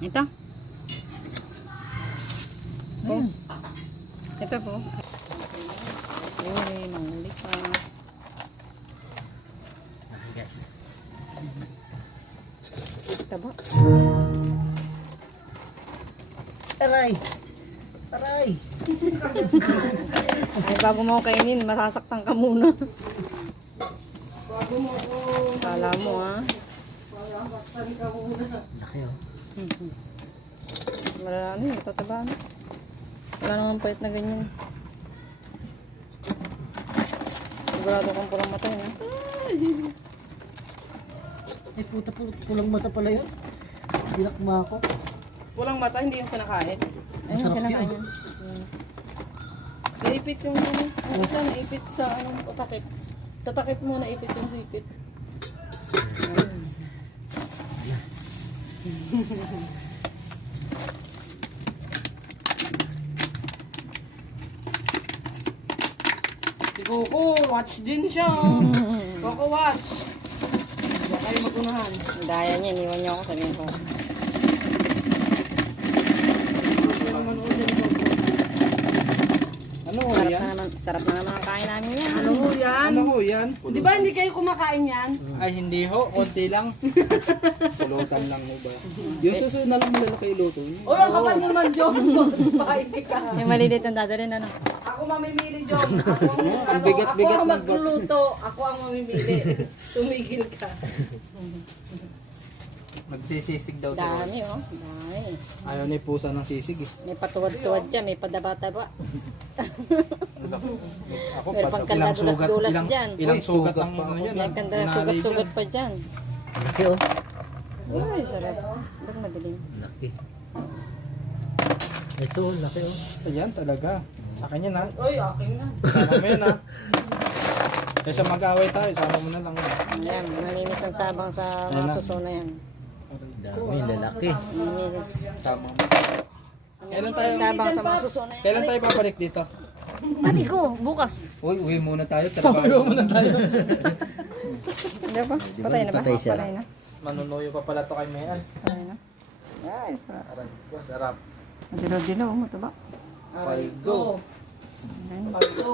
Ito. Po. Ito po. Uy, mahuli pa. Okay guys. Taba. Aray! Aray! Ay, bago mo ako kainin, masasaktan ka muna. Bago mo ako. Kala mo, ha? Masasaktan ka muna. Laki oh. Marami, matataba na. Wala namang pait na ganyan. Sigurado kang pulang matay, ha? Ay puta, pulang mata pala yun. Dinakma ako. Walang mata, hindi yung kinakain. Ayun, Masarap kinakain yun. yan. Naipit yung ano. Ang isa naipit sa anong takip. Sa takip mo naipit yung sipit. Si Coco, watch din siya. Coco, watch. Huwag kayo magunahan. Ang daya niya, iniwan niya ako, sabihin ko. Manood din, Coco. Ano ho yan? Sarap na naman ang kain namin yan. Ano ho yan? Ano ho yan? Di ba hindi kayo kumakain yan? Ay hindi ho, konti lang. Pulutan lang ho ba? Yung susunod na lang malalaki iluto. O, ang kapal mo naman, John. Bakit ka? Yung malilit ang dadalhin, ano? Ako mamimili, John. Ako ang, Ang bigat-bigat ako ang ng magluluto. Ako ang mamimili. Tumigil ka. Magsisisig daw siya. Dami, oh. Dami. Ayaw ni pusa ng sisig eh. May patuwad-tuwad dyan, may padaba-taba. Ako Pero pa, pagkanda dulas-dulas dyan. ilang sugat lang pa ano ako. yan. May kanda sugat-sugat pa dyan. Laki oh. Uy, sarap. Ba't madilim? Laki. Ito, laki oh. Ayan talaga. Sa kanya na. Uy, akin na. Sama mo yan ha. Kaysa mag-away tayo, sama mo na lang. Ayan, malinis ang sabang sa Ayan mga na. suso na yan. Dami, lalaki. Malinis. Sama mo. Kailan tayo, Sabang sa mga suso na yan. kailan tayo babalik dito? Mali ko, bukas. Uy, uwi muna tayo. Papayo muna tayo. Hindi ba? Patay na ba? Patay siya. Patay na. Manunuyo pa pala to kay Mayan. Patay na. Ay, sarap. Aray, sarap. Dilo-dilo, mataba. Aray Go. ko. Paldo.